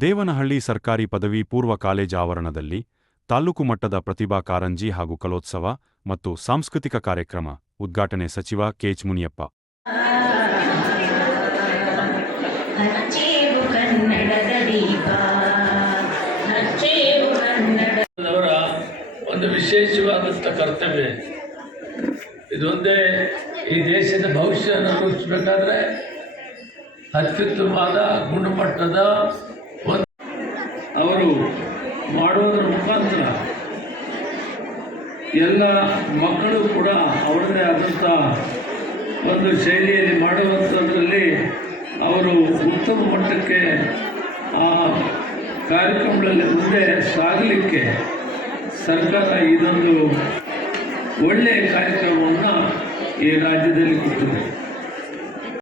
ದೇವನಹಳ್ಳಿ ಸರ್ಕಾರಿ ಪದವಿ ಪೂರ್ವ ಕಾಲೇಜು ಆವರಣದಲ್ಲಿ ತಾಲೂಕು ಮಟ್ಟದ ಪ್ರತಿಭಾ ಕಾರಂಜಿ ಹಾಗೂ ಕಲೋತ್ಸವ ಮತ್ತು ಸಾಂಸ್ಕೃತಿಕ ಕಾರ್ಯಕ್ರಮ ಉದ್ಘಾಟನೆ ಸಚಿವ ಕೆಎಚ್ ಮುನಿಯಪ್ಪ. ಒಂದು ವಿಶೇಷವಾದಂಥ ಕರ್ತವ್ಯ ಇದೊಂದೇ. ಈ ದೇಶದ ಭವಿಷ್ಯವನ್ನು ರೂಪಿಸಬೇಕಾದ್ರೆ ಅತ್ಯುತ್ತಮವಾದ ಗುಣಮಟ್ಟದ ಅವರು ಮಾಡುವುದರ ಮುಖಾಂತರ ಎಲ್ಲ ಮಕ್ಕಳು ಕೂಡ ಅವರದೇ ಆದಂಥ ಒಂದು ಶೈಲಿಯಲ್ಲಿ ಮಾಡುವಂಥದ್ರಲ್ಲಿ ಅವರು ಉತ್ತಮ ಮಟ್ಟಕ್ಕೆ ಆ ಕಾರ್ಯಕ್ರಮಗಳಲ್ಲಿ ಮುಂದೆ ಸಾಗಲಿಕ್ಕೆ ಸರ್ಕಾರ ಇದೊಂದು ಒಳ್ಳೆಯ ಕಾರ್ಯಕ್ರಮವನ್ನು ಈ ರಾಜ್ಯದಲ್ಲಿ ಕೊಟ್ಟಿದೆ.